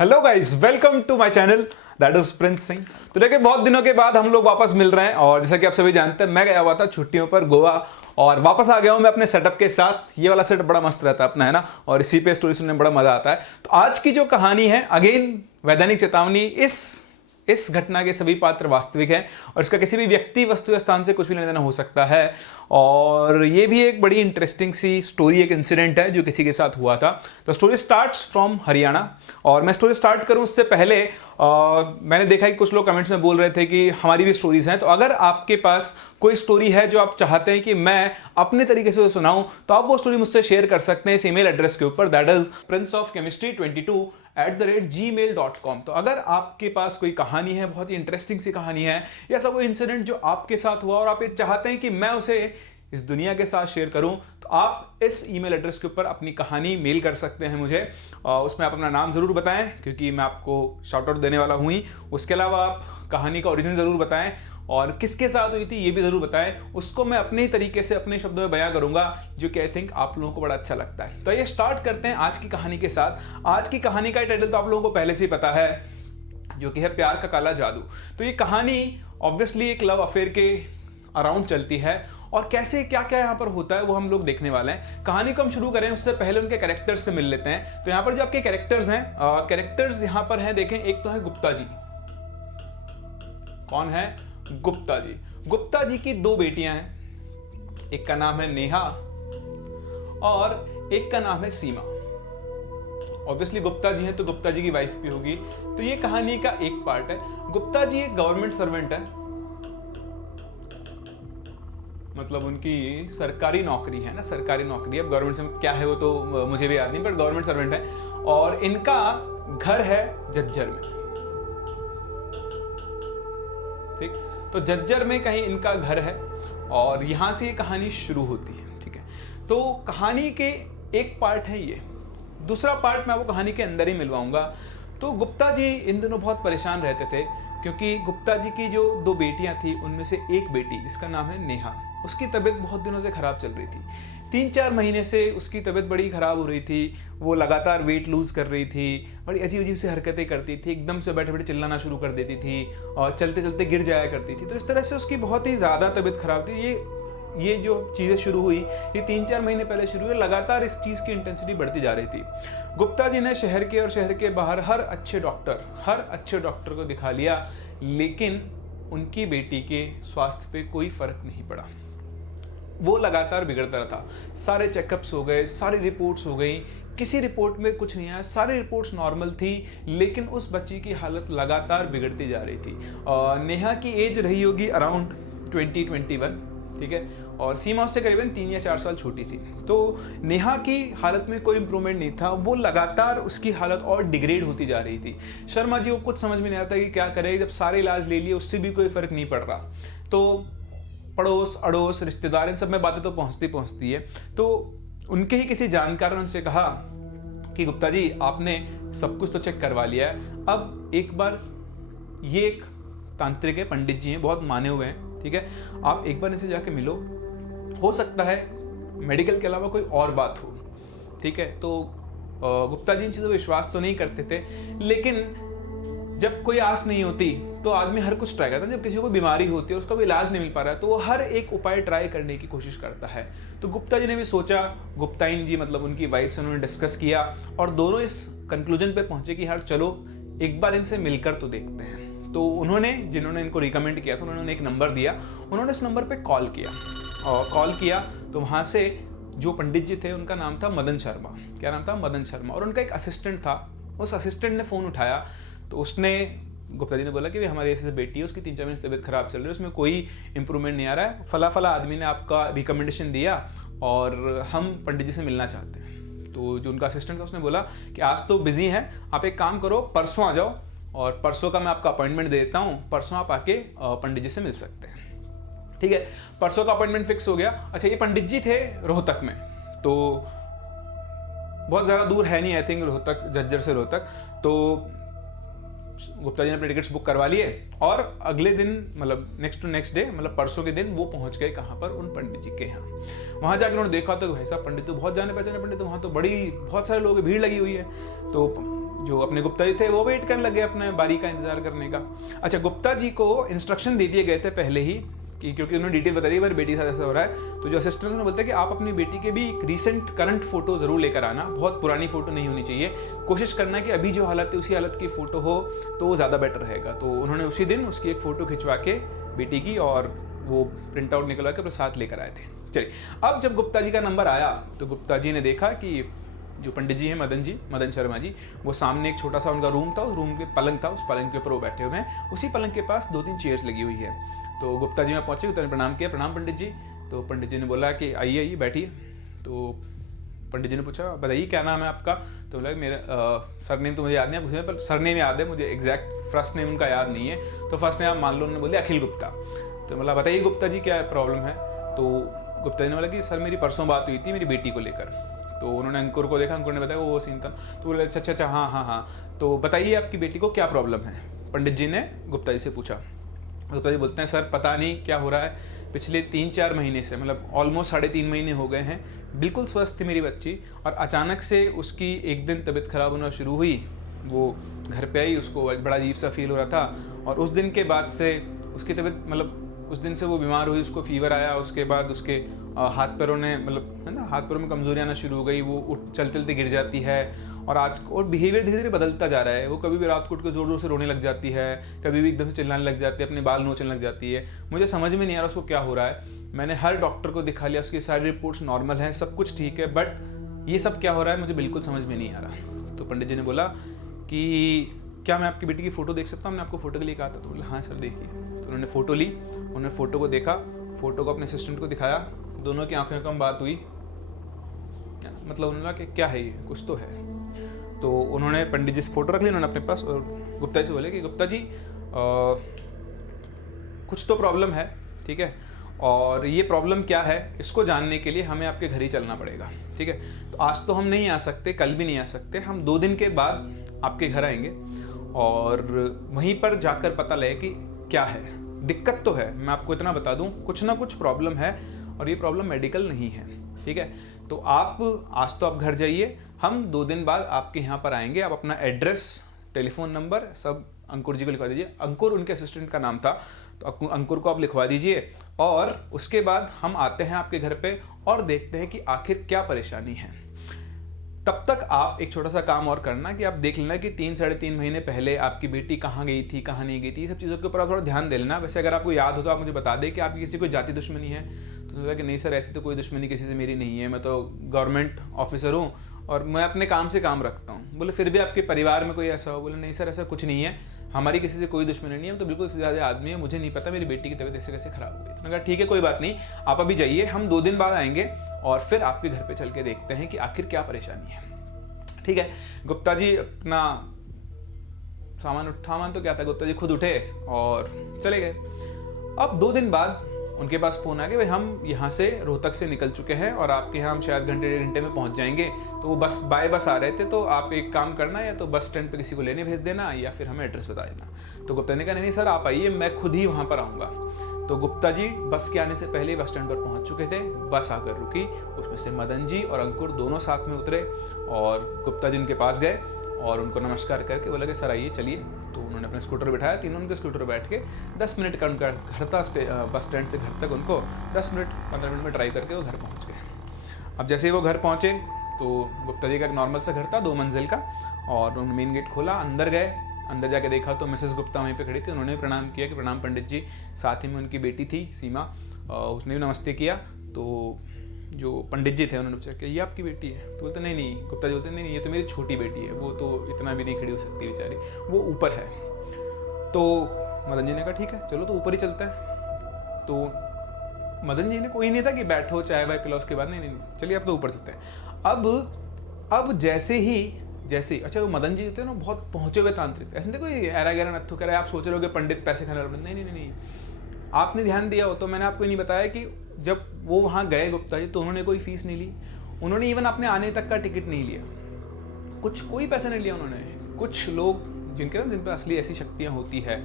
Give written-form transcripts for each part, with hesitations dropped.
Hello guys, welcome to my channel that is Prince Singh. तो देखिए, बहुत दिनों के बाद हम लोग वापस मिल रहे हैं और जैसा कि आप सभी जानते हैं, मैं गया हुआ था छुट्टियों पर गोवा और वापस आ गया हूं मैं अपने सेटअप के साथ। ये वाला सेटअप बड़ा मस्त रहता है अपना, है ना, और इसी पे स्टोरी सुनने में बड़ा मजा आता है। तो आज की जो कहानी है, अगेन वैधानिक चेतावनी, इस घटना के सभी पात्र वास्तविक हैं और इसका किसी भी व्यक्ति, वस्तु या स्थान से कुछ भी लेना देना हो सकता है। और ये भी एक बड़ी इंटरेस्टिंग सी स्टोरी, एक इंसिडेंट है जो किसी के साथ हुआ था। तो स्टोरी स्टार्ट्स फ्रॉम हरियाणा। और मैं स्टोरी स्टार्ट करूं उससे पहले मैंने देखा कि कुछ लोग कमेंट्स में बोल रहे थे कि हमारी भी स्टोरीज हैं। तो अगर आपके पास कोई स्टोरी है जो आप चाहते हैं कि मैं अपने तरीके से सुनाऊं, तो आप वो स्टोरी मुझसे शेयर कर सकते हैं इस ईमेल एड्रेस के ऊपर, दैट इज princeofchemistry22@gmail.com। तो अगर आपके पास कोई कहानी है, बहुत ही इंटरेस्टिंग सी कहानी है, या ऐसा कोई इंसिडेंट जो आपके साथ हुआ और आप ये चाहते हैं कि मैं उसे इस दुनिया के साथ शेयर करूं, तो आप इस ईमेल एड्रेस के ऊपर अपनी कहानी मेल कर सकते हैं मुझे। उसमें आप अपना नाम जरूर बताएं, क्योंकि मैं आपको शाउट आउट देने वाला हूं ही। उसके अलावा आप कहानी का ओरिजिन जरूर बताएं और किसके साथ हुई थी ये भी जरूर बताएं। उसको मैं अपने तरीके से, अपने शब्दों में बयां करूंगा, जो कि आई थिंक आप लोगों को बड़ा अच्छा लगता है। तो ये स्टार्ट करते हैं आज की कहानी के साथ। आज की कहानी का टाइटल तो आप लोगों को पहले से ही पता है, जो कि है प्यार का काला जादू। तो ये कहानी ऑब्वियसली एक लव अफेयर के अराउंड चलती है और कैसे क्या क्या यहाँ पर होता है वो हम लोग देखने वाले हैं। कहानी को हम शुरू करें उससे पहले उनके कैरेक्टर्स से मिल लेते हैं। तो यहाँ पर जो आपके कैरेक्टर्स हैं, कैरेक्टर्स यहाँ पर हैं, देखें। एक तो है गुप्ता जी। कौन है? गुप्ता जी। गुप्ता जी की दो बेटियां हैं, एक का नाम है नेहा और एक का नाम है सीमा। ऑब्वियसली गुप्ता जी हैं तो गुप्ता जी की वाइफ भी होगी। तो ये कहानी का एक पार्ट है। गुप्ता जी एक गवर्नमेंट सर्वेंट है, मतलब उनकी सरकारी नौकरी है ना, सरकारी नौकरी। अब गवर्नमेंट से क्या है वो तो मुझे भी याद नहीं, पर गवर्नमेंट सर्वेंट है। और इनका घर है झज्जर में, ठीक। तो झज्जर में कहीं इनका घर है और यहां से ये कहानी शुरू होती है, ठीक है। तो कहानी के एक पार्ट है ये। दूसरा पार्ट मैं आपको कहानी के अंदर ही मिलवाऊंगा। तो गुप्ता जी इन दिनों बहुत परेशान रहते थे, क्योंकि गुप्ता जी की जो दो बेटियां थी, उनमें से एक बेटी जिसका नाम है नेहा, उसकी तबीयत बहुत दिनों से खराब चल रही थी। 3-4 महीने से उसकी तबीयत बड़ी खराब हो रही थी। वो लगातार वेट लूज कर रही थी, बड़ी अजीब अजीब सी हरकतें करती थी, एकदम से बैठे बैठे चिल्लाना शुरू कर देती थी और चलते चलते गिर जाया करती थी। तो इस तरह से उसकी बहुत ही ज़्यादा तबीयत खराब थी। ये जो चीज़ें शुरू हुई, ये 3-4 महीने पहले शुरू हुई, लगातार इस चीज़ की इंटेंसिटी बढ़ती जा रही थी। गुप्ता जी ने शहर के और शहर के बाहर हर अच्छे डॉक्टर को दिखा लिया, लेकिन उनकी बेटी के स्वास्थ्य पे कोई फर्क नहीं पड़ा। वो लगातार बिगड़ता रहा। सारे चेकअप्स हो गए, सारी रिपोर्ट्स हो गई, किसी रिपोर्ट में कुछ नहीं आया, सारी रिपोर्ट्स नॉर्मल थी, लेकिन उस बच्ची की हालत लगातार बिगड़ती जा रही थी। नेहा की एज रही होगी अराउंड 20-21, ठीक है, और सीमा उससे करीबन 3 या 4 साल छोटी थी। तो नेहा की हालत में कोई इंप्रूवमेंट नहीं था, वो लगातार उसकी हालत और डिग्रेड होती जा रही थी। शर्मा जी को कुछ समझ में नहीं आता कि क्या करे, जब सारे इलाज ले लिए उससे भी कोई फर्क नहीं पड़ रहा। तो पड़ोस अड़ोस रिश्तेदार, इन सब में बातें तो पहुंचती है। तो उनके ही किसी जानकार ने उनसे कहा कि गुप्ता जी, आपने सब कुछ तो चेक करवा लिया है, अब एक बार, ये एक तांत्रिक है, पंडित जी हैं, बहुत माने हुए हैं, ठीक है, आप एक बार इनसे जाके मिलो, हो सकता है मेडिकल के अलावा कोई और बात हो, ठीक है। तो गुप्ता जी इन चीज़ों पर विश्वास तो नहीं करते थे, लेकिन जब कोई आस नहीं होती तो आदमी हर कुछ ट्राई करता है। जब किसी को बीमारी होती है, उसका भी इलाज नहीं मिल पा रहा है, तो वो हर एक उपाय ट्राई करने की कोशिश करता है। तो गुप्ता जी ने भी सोचा, गुप्ताइन जी मतलब उनकी वाइफ से उन्होंने डिस्कस किया और दोनों इस कंक्लूजन पे पहुंचे कि यार चलो एक बार इनसे मिलकर तो देखते हैं। तो उन्होंने, जिन्होंने इनको रिकमेंड किया था, उन्होंने एक नंबर दिया, उन्होंने इस नंबर पर कॉल किया और कॉल किया तो वहाँ से जो पंडित जी थे उनका नाम था मदन शर्मा। क्या नाम था? मदन शर्मा। और उनका एक असिस्टेंट था। उस असिस्टेंट ने फ़ोन उठाया तो उसने, गुप्ता जी ने बोला कि हमारी ऐसे बेटी है, उसकी 3-4 महीने से तबीयत खराब चल रही है, उसमें कोई इंप्रूवमेंट नहीं आ रहा है, फला फला आदमी ने आपका रिकमेंडेशन दिया और हम पंडित जी से मिलना चाहते हैं। तो जो उनका असिस्टेंट था उसने बोला कि आज तो बिजी हैं, आप एक काम करो, परसों आ जाओ और परसों का मैं आपका अपॉइंटमेंट दे देता हूँ, परसों आप आके पंडित जी से मिल सकते हैं, ठीक है। परसों का अपॉइंटमेंट फिक्स हो गया। अच्छा, ये पंडित जी थे रोहतक में, तो बहुत ज़्यादा दूर है नहीं, आई थिंक रोहतक, झज्जर से रोहतक। तो गुप्ता जी ने अपने टिकट्स बुक करवा लिए और अगले दिन मतलब नेक्स्ट डे मतलब परसों के दिन वो पहुंच गए कहाँ पर, उन पंडित जी के यहाँ। वहाँ जाकर उन्होंने देखा तो भाई साहब पंडित तो बहुत जाने पहचाने पंडित, तो वहाँ तो बहुत सारे लोग भीड़ लगी हुई है। तो जो अपने गुप्ता जी थे वो वेट करने लगे अपने बारी का इंतजार करने का। अच्छा, गुप्ता जी को इंस्ट्रक्शन दे दिए गए थे पहले ही कि क्योंकि उन्होंने डिटेल बता दी मेरी बेटी के साथ ऐसा हो रहा है, तो जो असिस्टेंट ने बोलते हैं कि आप अपनी बेटी के भी एक रीसेंट करंट फोटो जरूर लेकर आना, बहुत पुरानी फोटो नहीं होनी चाहिए, कोशिश करना है कि अभी जो हालत है उसी हालत की फोटो हो तो वो ज़्यादा बेटर रहेगा। तो उन्होंने उसी दिन उसकी एक फ़ोटो खिंचवा के बेटी की और वो प्रिंट आउट निकलवा के अपने साथ लेकर आए थे। चलिए, अब जब गुप्ता जी का नंबर आया तो गुप्ता जी ने देखा कि जो पंडित जी हैं मदन शर्मा जी, वो सामने एक छोटा सा उनका रूम था, उस रूम के पलंग था, उस पलंग के ऊपर वो बैठे हुए हैं, उसी पलंग के पास 2-3 चेयर्स लगी हुई है। तो गुप्ता जी में पहुंचे, उन्होंने प्रणाम किया, प्रणाम पंडित जी। तो पंडित जी ने बोला कि आइए बैठिए। तो पंडित जी ने पूछा बताइए क्या नाम है आपका? तो बोला मेरा सरनेम तो मुझे याद नहीं है, पर सरनेम याद है मुझे, एग्जैक्ट फर्स्ट नेम उनका याद नहीं है, तो फर्स्ट नेम आप मान लो। उन्होंने बोले अखिल गुप्ता। तो बोला बताइए गुप्ता जी क्या प्रॉब्लम है? तो गुप्ता जी ने बोला कि सर मेरी परसों बात हुई थी मेरी बेटी को लेकर। तो उन्होंने अंकुर को देखा, अंकुर ने बताया वो सीन था। तो बोले अच्छा हाँ, तो बताइए आपकी बेटी को क्या प्रॉब्लम है? पंडित जी ने गुप्ता जी से पूछा। गुप्ता जी बोलते हैं सर पता नहीं क्या हो रहा है, पिछले 3-4 महीने से मतलब ऑलमोस्ट 3.5 महीने हो गए हैं, बिल्कुल स्वस्थ थी मेरी बच्ची और अचानक से उसकी एक दिन तबीयत खराब होना शुरू हुई। वो घर पे आई, उसको बड़ा अजीब सा फील हो रहा था और उस दिन के बाद से उसकी तबीयत मतलब उस दिन से वो बीमार हुई, उसको फीवर आया, उसके बाद उसके हाथ पैरों ने मतलब है ना हाथ पैरों में कमजोरी आना शुरू हो गई, वो चलते चलते गिर जाती है और बिहेवियर धीरे धीरे बदलता जा रहा है। वो कभी भी रात को उठ के जोर जोर से रोने लग जाती है, कभी भी एकदम से चिल्लाने लग जाती है, अपने बाल नोचने लग जाती है। मुझे समझ में नहीं आ रहा उसको क्या हो रहा है। मैंने हर डॉक्टर को दिखा लिया, उसकी सारी रिपोर्ट्स नॉर्मल हैं, सब कुछ ठीक है, बट ये सब क्या हो रहा है मुझे बिल्कुल समझ में नहीं आ रहा। तो पंडित जी ने बोला कि क्या मैं आपकी बेटी की फ़ोटो देख सकता हूँ? मैंने आपको फ़ोटो के लिए कहा था। तो बोला हाँ सर देखिए। तो उन्होंने फ़ोटो ली, उन्होंने फ़ोटो को देखा, फ़ोटो को अपने असिस्टेंट को दिखाया, दोनों की आंखों में कम बात हुई, मतलब उन्होंने कहा कि क्या है ये, कुछ तो है। तो उन्होंने पंडित जी से फ़ोटो रख ली उन्होंने अपने पास और गुप्ता जी से बोले कि गुप्ता जी कुछ तो प्रॉब्लम है, ठीक है, और ये प्रॉब्लम क्या है इसको जानने के लिए हमें आपके घर ही चलना पड़ेगा, ठीक है। तो आज तो हम नहीं आ सकते, कल भी नहीं आ सकते, हम 2 दिन के बाद आपके घर आएंगे और वहीं पर जाकर पता लगे कि क्या है। दिक्कत तो है, मैं आपको इतना बता दूं, कुछ ना कुछ प्रॉब्लम है और ये प्रॉब्लम मेडिकल नहीं है, ठीक है। तो आप आज तो आप घर जाइए, हम 2 दिन बाद आपके यहाँ पर आएंगे। आप अपना एड्रेस, टेलीफोन नंबर सब अंकुर जी को लिखवा दीजिए। अंकुर उनके असिस्टेंट का नाम था, तो अंकुर को आप लिखवा दीजिए और उसके बाद हम आते हैं आपके घर पे और देखते हैं कि आखिर क्या परेशानी है। तब तक आप एक छोटा सा काम और करना कि आप देख लेना कि 3-3.5 महीने पहले आपकी बेटी कहाँ गई थी, कहाँ नहीं गई थी, ये सब चीज़ों के ऊपर आप थोड़ा ध्यान दे लेना। वैसे अगर आपको याद हो तो आप मुझे बता दें कि आपकी किसी कोई जाति दुश्मनी है। तो सोचा कि नहीं सर ऐसी तो कोई दुश्मनी किसी से मेरी नहीं है, मैं तो गवर्नमेंट ऑफिसर हूँ और मैं अपने काम से काम रखता हूँ। बोले फिर भी आपके परिवार में कोई ऐसा हो? बोले नहीं सर ऐसा कुछ नहीं है, हमारी किसी से कोई दुश्मनी नहीं है, तो बिल्कुल ज़्यादा आदमी है, मुझे नहीं पता मेरी बेटी की तबीयत ऐसे कैसे खराब हो गई। मैंने कहा ठीक है कोई बात नहीं, आप अभी जाइए, हम 2 दिन बाद आएंगे और फिर आपके घर पे चल के देखते हैं कि आखिर क्या परेशानी है, ठीक है। गुप्ता जी अपना सामान तो क्या था, गुप्ता जी खुद उठे और चले गए। अब 2 दिन बाद उनके पास फ़ोन आ गया, भाई हम यहाँ से रोहतक से निकल चुके हैं और आपके यहाँ हम शायद घंटे 1.5 घंटे में पहुँच जाएंगे। तो वो बस बाय बस आ रहे थे, तो आप एक काम करना, या तो बस स्टैंड पे किसी को लेने भेज देना या फिर हमें एड्रेस बता देना। तो गुप्ता ने कहा नहीं सर आप आइए, मैं खुद ही वहाँ पर आऊँगा। तो गुप्ता जी बस के आने से पहले बस स्टैंड पर पहुँच चुके थे। बस आकर रुकी, उसमें से मदन जी और अंकुर दोनों साथ में उतरे और गुप्ता जी उनके पास गए और उनको नमस्कार करके बोला कि सर आइए चलिए। तो उन्होंने अपने स्कूटर बिठाया, तीनों उनके स्कूटर बैठ के 10 मिनट का उनका घर था, बस स्टैंड से घर तक उनको 10-15 मिनट में ड्राइव करके वो घर पहुंच गए। अब जैसे ही वो घर पहुंचे तो गुप्ता जी का एक नॉर्मल सा घर था 2 मंजिल का, और उन्होंने मेन गेट खोला, अंदर गए। अंदर जाके देखा तो मिसेस गुप्ता वहीं पे खड़ी थी। उन्होंने भी प्रणाम किया कि प्रणाम पंडित जी। साथ ही में उनकी बेटी थी सीमा, उसने भी नमस्ते किया। तो जो पंडित जी थे उन्होंने पूछा कि ये आपकी बेटी है? तो बोलते नहीं, गुप्ता जी बोलते नहीं ये तो मेरी छोटी बेटी है, वो तो इतना भी नहीं खड़ी हो सकती बेचारी, वो ऊपर है। तो मदन जी ने कहा ठीक है चलो तो ऊपर ही चलता है। तो मदन जी ने कोई नहीं था कि बैठो चाय वाय पिलाओ उसके बाद, नहीं चलिए अब तो ऊपर चलते हैं। अब जैसे ही अच्छा वो मदन जी थे ना बहुत पहुंचे हुए तांत्रिक, ऐसे नहीं कोई ऐरा गैरा नत्थु कह रहा है आप सोच रहे हो कि पंडित पैसे खाने वाले, नहीं। आपने ध्यान दिया हो तो मैंने आपको नहीं बताया कि जब वो वहाँ गए गुप्ता जी तो उन्होंने कोई फीस नहीं ली, उन्होंने इवन अपने आने तक का टिकट नहीं लिया, कोई पैसा नहीं लिया उन्होंने। कुछ लोग जिन पर असली ऐसी शक्तियाँ होती है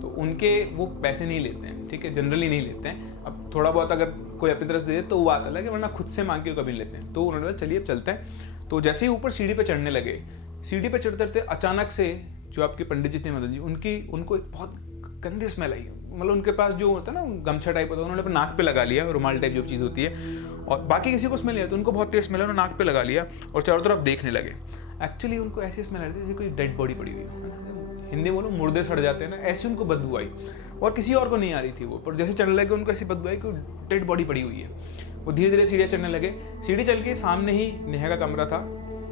तो उनके वो पैसे नहीं लेते हैं, ठीक है, जनरली नहीं लेते हैं। अब थोड़ा बहुत अगर कोई अपनी तरफ से दे तो वो बात अलग है, वरना खुद से मांग के कभी लेते हैं। तो उन्होंने बोला चलिए अब चलते हैं। तो जैसे ही ऊपर सीढ़ी पे चढ़ने लगे, सीढ़ी पे चढ़ते चढ़ते अचानक से जो आपके पंडित जी थे मदन जी, उनको एक बहुत गंदी स्मेल आई। मतलब उनके पास जो होता है ना गमछा टाइप होता है, उन्होंने अपने नाक पे लगा लिया, रुमाल टाइप जो चीज़ होती है, और बाकी किसी को स्मेल नहीं आती, उनको बहुत तेज स्मेल है, उन्होंने नाक पे लगा लिया और चारों तरफ देखने लगे। एक्चुअली उनको ऐसी स्मेल आ रही थी जैसे कोई डेड बॉडी पड़ी हुई है, हिंदी बोलो मुर्दे सड़ जाते हैं ना, ऐसी उनको बदबू आई, और किसी और को नहीं आ रही थी वो, पर जैसे चढ़ने लगे उनको ऐसी बदबू आई कि डेड बॉडी पड़ी हुई है। वो धीरे धीरे सीढ़ियाँ चढ़ने लगे। सीढ़ी चल के सामने ही नेहा का कमरा था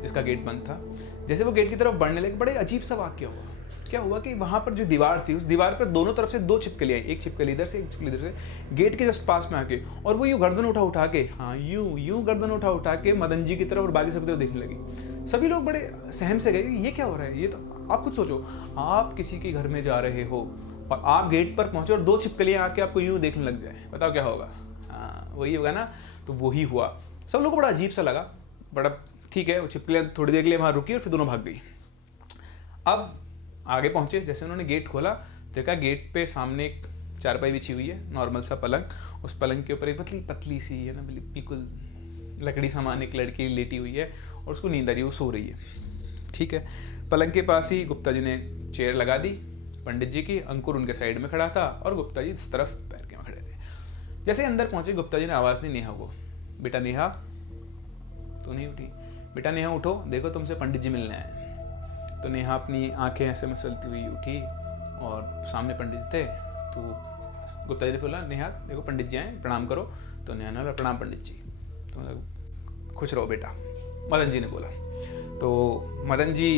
जिसका गेट बंद था। जैसे वो गेट की तरफ बढ़ने लगे, बड़े अजीब सा वाक्य हुआ। क्या हुआ कि वहाँ पर जो दीवार थी, उस दीवार पर दोनों तरफ से 2 छिपकली आई, एक छिपकली इधर से, एक छिपकली इधर से, गेट के जस्ट पास में आके, और वो यूँ गर्दन उठा के, हाँ यूँ गर्दन उठा के मदन जी की तरफ और बाकी सब तरफ देखने लगी। सभी लोग बड़े सहम से गए, ये क्या हो रहा है? ये तो आप खुद सोचो, आप किसी के घर में जा रहे हो और आप गेट पर पहुंचे और 2 छिपकलियाँ आके आपको यूँ देखने लग जाए, बताओ क्या होगा? हाँ वही होगा ना। तो वही हुआ। सब लोग को बड़ा अजीब सा लगा, बड़ा ठीक है। वो छिपकलियाँ थोड़ी देर के लिए वहाँ रुकी और फिर दोनों भाग गई। अब आगे पहुंचे, जैसे उन्होंने गेट खोला, देखा गेट पे सामने एक चारपाई बिछी हुई है, नॉर्मल सा पलंग, उस पलंग के ऊपर एक पतली सी है ना, बिल्कुल लकड़ी सामान एक लड़की लेटी हुई है और उसको नींद आ रही है, वो सो रही है, ठीक है। पलंग के पास ही गुप्ता जी ने चेयर लगा दी पंडित जी की, अंकुर उनके साइड में खड़ा था और गुप्ता जी इस तरफ पैर के में खड़े थे। जैसे अंदर पहुंचे, गुप्ता जी ने आवाज़ दी नेहा को, बेटा नेहा। तो नहीं उठी। बेटा नेहा उठो, देखो तुमसे पंडित जी मिलने आए। तो नेहा अपनी आंखें ऐसे मसलती हुई उठी और सामने पंडित जी थे। तो गुप्ता जी ने बोला, नेहा देखो पंडित जी आए, प्रणाम करो। तो नेहा ने बोला, प्रणाम पंडित जी। तो खुश रहो बेटा, मदन जी ने बोला। तो मदन जी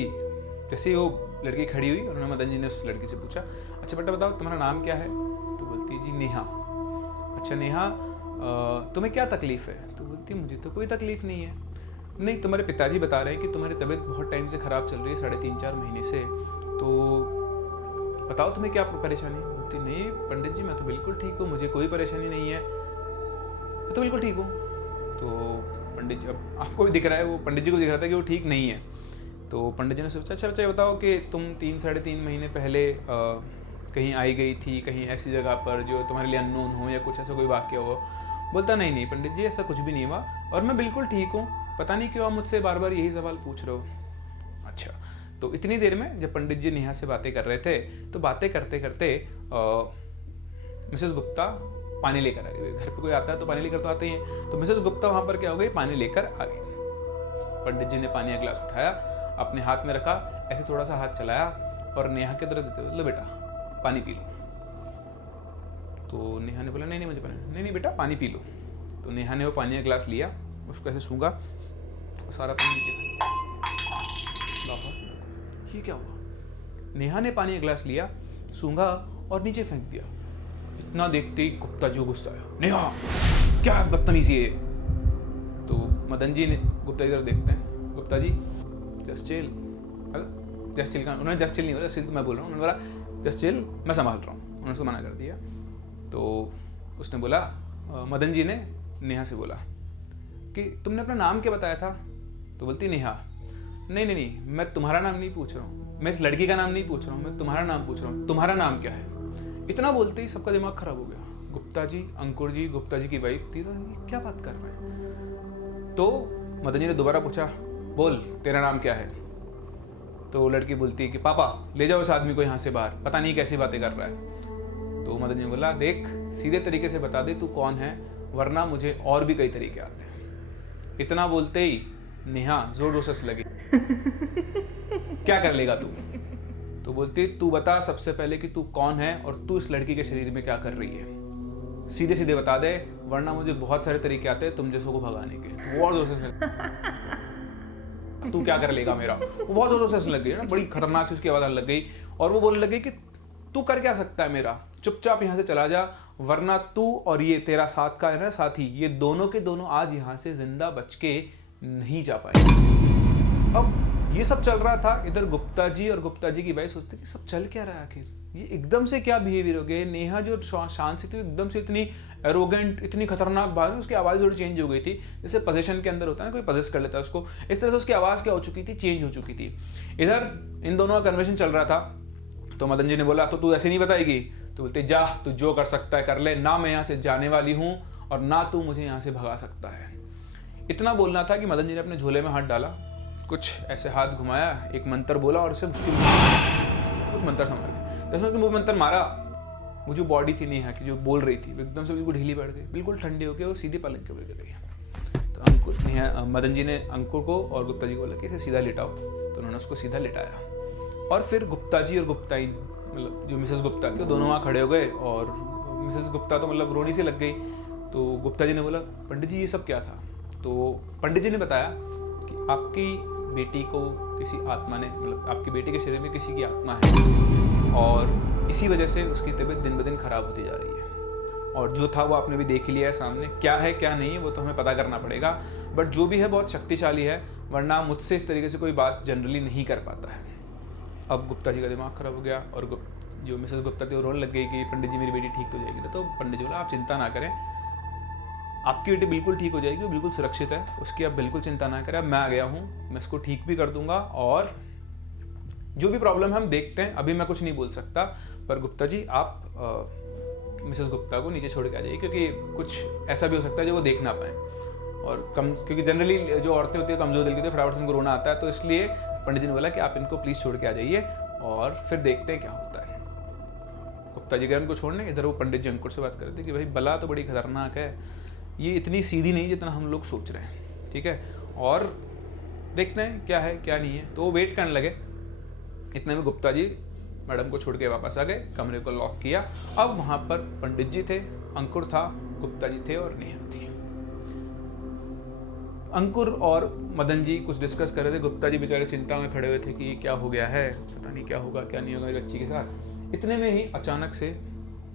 जैसे ही वो लड़की खड़ी हुई, उन्होंने मदन जी ने उस लड़की से पूछा, अच्छा बेटा बताओ तुम्हारा नाम क्या है? तो बोलती जी नेहा। अच्छा नेहा, तुम्हें क्या तकलीफ़ है? तो बोलती मुझे तो कोई तकलीफ़ नहीं है। नहीं, तुम्हारे पिताजी बता रहे हैं कि तुम्हारी तबीयत बहुत टाइम से ख़राब चल रही है, 3.5-4 महीने से, तो बताओ तुम्हें क्या परेशानी? बोलती नहीं पंडित जी मैं तो बिल्कुल ठीक हूँ, मुझे कोई परेशानी नहीं है, मैं तो बिल्कुल ठीक हूँ। तो पंडित जी, अब आपको भी दिख रहा है, वो पंडित जी को दिख रहा था कि वो ठीक नहीं है। तो पंडित जी ने सोचा, अच्छा बच्चा बताओ कि तुम 3-3.5 महीने पहले कहीं आई गई थी, कहीं ऐसी जगह पर जो तुम्हारे लिए अननोन हो या कुछ ऐसा कोई वाक्य हो? बोलता नहीं पंडित जी ऐसा कुछ भी नहीं हुआ और मैं बिल्कुल ठीक हूँ, पता नहीं क्यों आप मुझसे बार बार यही सवाल पूछ रहे हो। अच्छा, तो इतनी देर में जब पंडित जी नेहा से बातें कर रहे थे, तो बातें करते करते मिसेस गुप्ता पानी लेकर आ गई। घर पे कोई आता है तो पानी लेकर तो आते ही हैं, तो मिसेस गुप्ता वहाँ पर क्या हो गई, पानी लेकर आ गई। पंडित जी ने पानी का गिलास उठाया, अपने हाथ में रखा, ऐसे थोड़ा सा हाथ चलाया और नेहा की तरफ देते हुए, लो बेटा पानी पी लो। तो नेहा ने बोला नहीं मुझे पानी नहीं बेटा पानी पी लो। तो नेहा ने वो पानी का गिलास लिया, उसको ऐसे सूंघा, सारा पानी नीचे। ये क्या हुआ? नेहा ने पानी का गिलास लिया, सूंघा और नीचे फेंक दिया। इतना देखते ही गुप्ता जी को गुस्सा आया, नेहा क्या बदतमीजी है। तो मदन जी ने गुप्ता जी की तरफ देखते हैं, Gupta ji just chill, just chill का उन्होंने जस्ट चिल नहीं बोला, जस्ट मैं बोल रहा हूँ, उन्होंने बोला जस्ट चिल मैं संभाल रहा हूँ, उन्होंने उसको मना कर दिया। तो उसने बोला, मदन जी ने नेहा से बोला कि तुमने अपना नाम क्या बताया था? तो बोलती नेहा। नहीं मैं तुम्हारा नाम नहीं पूछ रहा हूँ, मैं इस लड़की का नाम नहीं पूछ रहा हूँ, मैं तुम्हारा नाम पूछ रहा हूँ, तुम्हारा नाम क्या है? इतना बोलते ही सबका दिमाग खराब हो गया। गुप्ता जी, अंकुर जी, गुप्ता जी की वाइफ थी, तो क्या बात कर रहे हैं? तो मदन जी ने दोबारा पूछा, बोल तेरा नाम क्या है? तो लड़की बोलती है कि पापा ले जाओ इस आदमी को यहाँ से बाहर, पता नहीं कैसी बातें कर रहा है। तो मदन जी ने बोला, देख सीधे तरीके से बता दे तू कौन है, वरना मुझे और भी कई तरीके आते हैं। इतना बोलते ही नेहा जोर जोर से हंसने लगी। क्या कर लेगा तू? तो बोलती, तू बता सबसे पहले कि तू कौन है और तू इस लड़की के शरीर में क्या कर रही है, सीधे सीधे बता दे, वरना मुझे बहुत सारे तरीके आते हैं तुम जैसों को भगाने के। वो और जोर से तू क्या कर लेगा मेरा? वो बहुत जोर से हंसने लग गई ना, बड़ी खतरनाक सी उसकी आवाज आने लग गई और वो बोलने लगी कि तू कर क्या सकता है मेरा, चुपचाप यहाँ से चला जा, वरना तू और ये तेरा साथ का है ना साथी, ये दोनों के दोनों आज यहाँ से जिंदा बच के नहीं जा पाएंगे। अब ये सब चल रहा था, इधर गुप्ता जी और गुप्ता जी की वाइफ सोचते कि सब चल क्या रहा है आखिर, ये एकदम से क्या बिहेवियर हो गया। नेहा जो शांत से थी एकदम से इतनी एरोगेंट, इतनी खतरनाक बात है। उसकी आवाज़ थोड़ी चेंज हो गई थी, जैसे पोजीशन के अंदर होता है ना, कोई पोजेस कर लेता है उसको, इस तरह से उसकी आवाज़ क्या हो चुकी थी, चेंज हो चुकी थी। इधर इन दोनों का कन्वर्सेशन चल रहा था, तो मदन जी ने बोला तो तू ऐसे नहीं बताएगी? तो बोलते जा, तू जो कर सकता है कर ले, ना मैं यहाँ से जाने वाली हूँ और ना तू मुझे यहाँ से भगा सकता है। इतना बोलना था कि मदन जी ने अपने झोले में हाथ डाला, कुछ ऐसे हाथ घुमाया, एक मंत्र बोला और उसे मुश्किल कुछ मंत्र समझ गए। जैसे उसने मुझे मंत्र मारा, वो जो बॉडी थी नेहा की जो बोल रही थी, एकदम से बिल्कुल ढीली पड़ गई, बिल्कुल ठंडी होकर वो सीधी पलंग के ऊपर गिर गई। तो अंकुर मदन जी ने अंकुर को और गुप्ता जी को बोला कि इसे सीधा लिटाओ, तो उन्होंने उसको सीधा लिटाया। और फिर गुप्ता जी और गुप्ताइन, मतलब जो मिसेस गुप्ता थी, दोनों वहाँ खड़े हो गए और मिसेस गुप्ता तो मतलब रोनी से लग गई। तो गुप्ता जी ने बोला पंडित जी ये सब क्या था? तो पंडित जी ने बताया कि आपकी बेटी को किसी आत्मा ने, मतलब आपकी बेटी के शरीर में किसी की आत्मा है और इसी वजह से उसकी तबीयत दिन ब दिन खराब होती जा रही है। और जो था वो आपने भी देख लिया है सामने, क्या है क्या नहीं है वो तो हमें पता करना पड़ेगा, बट जो भी है बहुत शक्तिशाली है, वरना मुझसे इस तरीके से कोई बात जनरली नहीं कर पाता है। अब गुप्ता जी का दिमाग खराब हो गया और जो मिसेस गुप्ता थी वो रोने लग गई कि पंडित जी मेरी बेटी ठीक हो जाएगी। तो पंडित जी बोला आप चिंता ना करें, आपकी बेटी बिल्कुल ठीक हो जाएगी, वो बिल्कुल सुरक्षित है, उसकी आप बिल्कुल चिंता ना करें। अब मैं आ गया हूँ, मैं इसको ठीक भी कर दूंगा और जो भी प्रॉब्लम है हम देखते हैं, अभी मैं कुछ नहीं बोल सकता, पर गुप्ता जी आप मिसेस गुप्ता को नीचे छोड़ के आ जाइए, क्योंकि कुछ ऐसा भी हो सकता है जो वो देख ना पाए। और क्योंकि जनरली जो औरतें होती है कमजोर दिल की, तो फटाफट से उनको रोना आता है, तो इसलिए पंडित जी ने बोला कि आप इनको प्लीज़ छोड़ के आ जाइए और फिर देखते हैं क्या होता है। गुप्ता जी गए उनको छोड़ने, इधर वो पंडित जी अंकुर से बात कर रहे थे कि भाई बला तो बड़ी खतरनाक है, ये इतनी सीधी नहीं जितना हम लोग सोच रहे हैं, ठीक है, और देखते हैं क्या है क्या नहीं है। तो वो वेट करने लगे। इतने में गुप्ता जी मैडम को छोड़ के वापस आ गए, कमरे को लॉक किया। अब वहाँ पर पंडित जी थे, अंकुर था, गुप्ता जी थे और नेहा थी। अंकुर और मदन जी कुछ डिस्कस कर रहे थे। गुप्ता जी बेचारे चिंता में खड़े हुए थे कि क्या हो गया है, पता नहीं क्या होगा क्या नहीं होगा मेरी बच्ची के साथ। इतने में ही अचानक से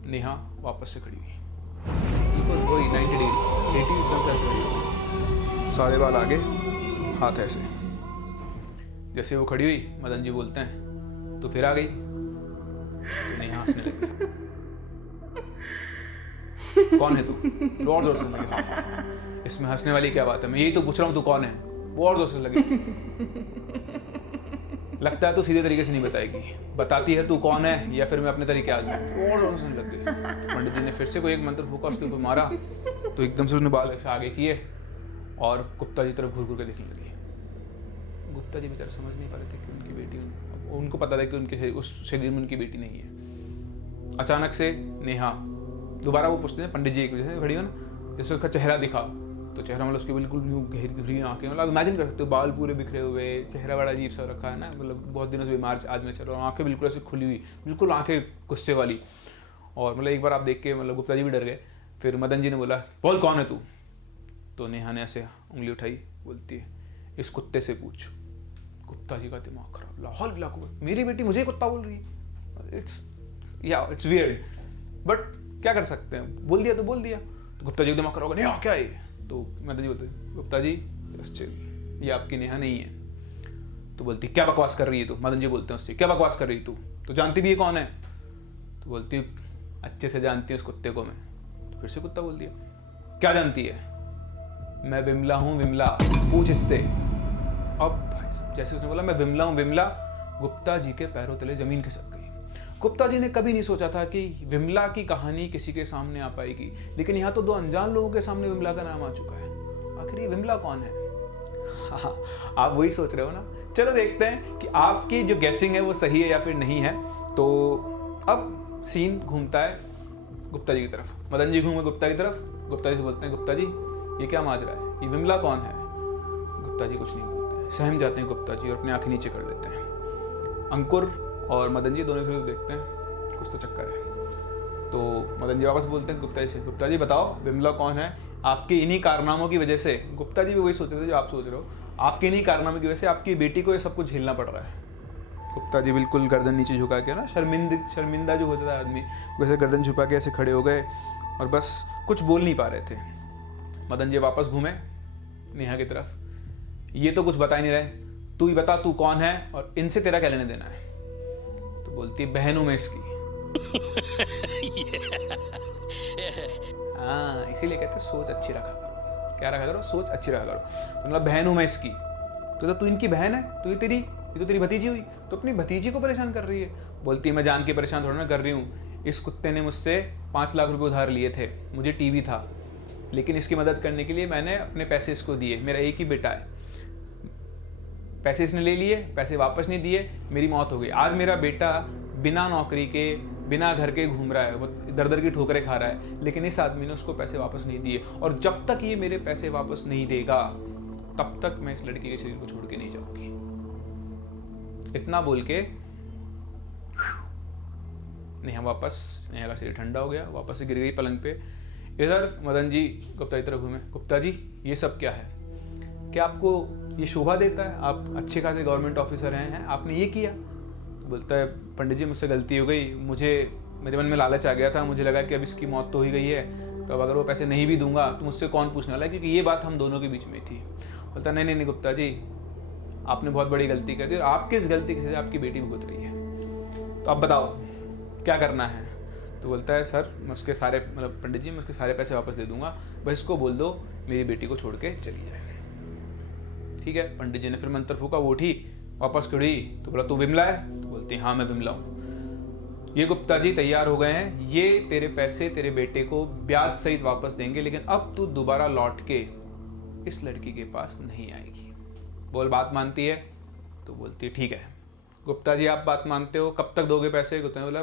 नेहा वापस से खड़ी हुई, बिल्कुल वही 90 डिग्री एकदम से खड़ी हुई, सारे बाल आगे, हाथ ऐसे। जैसे वो खड़ी हुई, मदन जी बोलते हैं तो फिर आ गई। तो नेहा हंसने लगी। कौन है तू? और जोर से लगे। इसमें हंसने वाली क्या बात है, मैं यही तो पूछ रहा हूँ तू कौन है। वो और जोर से लगे। लगता है तू सीधे तरीके से नहीं बताएगी, बताती है तू कौन है या फिर मैं अपने तरीके आ गया। और जोर से लग गई। पंडित जी ने फिर से कोई एक मंत्र फूका, उसके ऊपर मारा, तो एकदम से उसने बाल ऐसे आगे किए और गुप्ता जी तरफ घूर घूर के देखने लगी। गुप्ता जी बेचारे समझ नहीं पा रहे थे कि उनकी बेटी, उनको पता था कि उनके उस शरीर में उनकी बेटी नहीं है। अचानक से नेहा दोबारा वो पूछते हैं पंडित जी एक वजह से खड़ी हो ना, जैसे उसका चेहरा दिखा, तो चेहरा मतलब उसकी बिल्कुल यूँ गहरी आंखें, मतलब इमेजिन कर सकते हो, बाल पूरे बिखरे हुए, चेहरा बड़ा अजीब सा रखा है ना, मतलब बहुत दिनों से बीमार आदमी चल रहा है, आंखें बिल्कुल ऐसी खुली हुई, बिल्कुल आंखें गुस्से वाली। और मतलब एक बार आप देख के मतलब गुप्ता जी भी डर गए। फिर मदन जी ने बोला बोल कौन है तू? तो नेहा ने ऐसे उंगली उठाई, बोलती है इस कुत्ते से पूछ। गुप्ता जी का दिमाग खराब, लाहौल गिला को, मेरी बेटी मुझे कुत्ता बोल रही है। इट्स वियर्ड, बट क्या कर सकते हैं, बोल दिया तो बोल दिया। तो गुप्ता जी को दिमाग खराब, नेहा क्या है? तो मदन जी बोलते गुप्ता जी जस्ट चिल, ये आपकी नेहा नहीं है। तो बोलती क्या बकवास कर रही है तू? मदन जी बोलते हैं उससे क्या बकवास कर रही तू, तो जानती भी है कौन है? तो बोलती अच्छे से जानती हूँ उस कुत्ते को मैं। तो फिर से कुत्ता बोल दिया क्या जानती है? मैं विमला हूँ, विमला, पूछ इससे। अब जैसे उसने बोला मैं विमला हूँ, विमला, गुप्ता जी के पैरों तले जमीन खिसक गई। गुप्ता जी ने कभी नहीं सोचा था कि विमला की कहानी किसी के सामने आ पाएगी, लेकिन यहाँ तो दो अनजान लोगों के सामने विमला का नाम आ चुका है। आखिर ये विमला कौन है? हाँ, आप वही सोच रहे हो ना। चलो देखते हैं कि आपकी जो गैसिंग है वो सही है या फिर नहीं है। तो अब सीन घूमता है गुप्ता जी की तरफ, मदन जी घूमे गुप्ता की तरफ। गुप्ता जी से बोलते हैं गुप्ता जी ये क्या माजरा है, ये विमला कौन है? गुप्ता जी कुछ नहीं बोलते हैं, सहम जाते हैं गुप्ता जी और अपनी आंखें नीचे कर लेते हैं। अंकुर और मदन जी दोनों से देखते हैं कुछ तो चक्कर है। तो मदन जी वापस बोलते हैं गुप्ता जी से, गुप्ता जी बताओ विमला कौन है? आपके इन्हीं कारनामों की वजह से, गुप्ता जी भी वही सोच रहे थे जो आप सोच रहे हो, आपके इन्हीं कारनामों की वजह से आपकी बेटी को ये सब कुछ झेलना पड़ रहा है। गुप्ता जी बिल्कुल गर्दन नीचे झुका के ना, शर्मिंदा जो होता था आदमी, वैसे गर्दन झुका के ऐसे खड़े हो गए और बस कुछ बोल नहीं पा रहे थे। मदन जी वापस घूमे नेहा की तरफ, ये तो कुछ बता ही नहीं रहे, तू ही बता तू कौन है और इनसे तेरा क्या लेने देना है? तो बोलती है बहन हूं मैं इसकी। हाँ, इसीलिए कहते हैं सोच अच्छी रखा करो। क्या रखा करो? सोच अच्छी रखा करो। तो मतलब बहन हूँ मैं इसकी, तो तू इनकी बहन है, तो ये तो तेरी भतीजी हुई, तो अपनी भतीजी को परेशान कर रही है। बोलती है मैं जान के परेशान थोड़ा ना कर रही हूँ, इस कुत्ते ने मुझसे 5 लाख रुपए उधार लिए थे, मुझे टीवी था, लेकिन इसकी मदद करने के लिए मैंने अपने पैसे इसको दिए। मेरा एक ही बेटा है, पैसे इसने ले लिए, पैसे वापस नहीं दिए, मेरी मौत हो गई। आज मेरा बेटा बिना नौकरी के, बिना घर के घूम रहा है, वो दर दर की ठोकरें खा रहा है, लेकिन इस आदमी ने उसको पैसे वापस नहीं दिए। और जब तक ये मेरे पैसे वापस नहीं देगा, तब तक मैं इस लड़की के शरीर को छोड़ के नहीं जाऊंगी। इतना बोल के नेहा का शरीर ठंडा हो गया, वापस से गिर गई पलंग पे। इधर मदन जी गुप्ता की तरफ घूमे। गुप्ता जी, ये सब क्या है? क्या आपको ये शोभा देता है? आप अच्छे खासे गवर्नमेंट ऑफिसर हैं, आपने ये किया? तो बोलता है पंडित जी मुझसे गलती हो गई, मेरे मन में लालच आ गया था, मुझे लगा कि अब इसकी मौत तो हो ही गई है, तो अब अगर वो पैसे नहीं भी दूंगा तो मुझसे कौन पूछने वाला है, क्योंकि ये बात हम दोनों के बीच में थी। बोलता नहीं गुप्ता जी, आपने बहुत बड़ी गलती कर दी और आपकी इस गलती की सजा आपकी बेटी भुगत रही है, तो आप बताओ क्या करना है? तो बोलता है सर मैं उसके सारे पंडित जी मैं उसके सारे पैसे वापस दे दूंगा, बस इसको बोल दो मेरी बेटी को छोड़ के चली जाए। ठीक है, पंडित जी ने फिर मंत्र फूका, वो उठी वापस खड़ी, तो बोला तू विमला है? तो बोलती हाँ मैं विमला हूँ। ये गुप्ता जी तैयार हो गए हैं, ये तेरे पैसे तेरे बेटे को ब्याज सहित वापस देंगे, लेकिन अब तू दोबारा लौट के इस लड़की के पास नहीं आएगी। बोल बात मानती है? तो बोलती है ठीक है। गुप्ता जी आप बात मानते हो, कब तक दोगे पैसे? गुप्ता ने बोला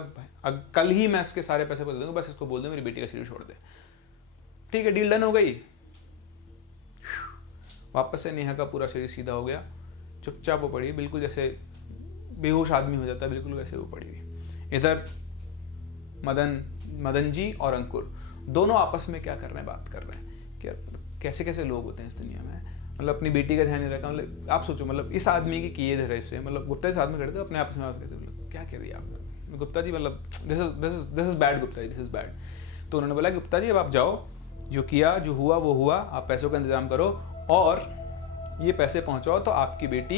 कल ही मैं इसके सारे पैसे बता दूंगा, बस इसको बोल दो मेरी बेटी का शरीर छोड़ दे। ठीक है, डील डन हो गई। वापस से नेहा का पूरा शरीर सीधा हो गया, चुपचाप वो पड़ी, बिल्कुल जैसे बेहोश आदमी हो जाता है, बिल्कुल वैसे वो पड़ी हुई। इधर मदन जी और अंकुर दोनों आपस में क्या कर रहे हैं, बात कर रहे हैं कि कैसे कैसे लोग होते हैं इस दुनिया में। अपनी बेटी का ध्यान नहीं रखा। आप सोचो, इस आदमी की किए धरे से, गुप्ता जी आदमी खड़े थे, अपने आप से कहते क्या कह दिया आपने? Gupta ji this is bad, Gupta ji this is bad. तो उन्होंने बोला गुप्ता जी अब आप जाओ, जो किया जो हुआ वो हुआ, आप पैसों का इंतजाम करो और ये पैसे पहुंचाओ तो आपकी बेटी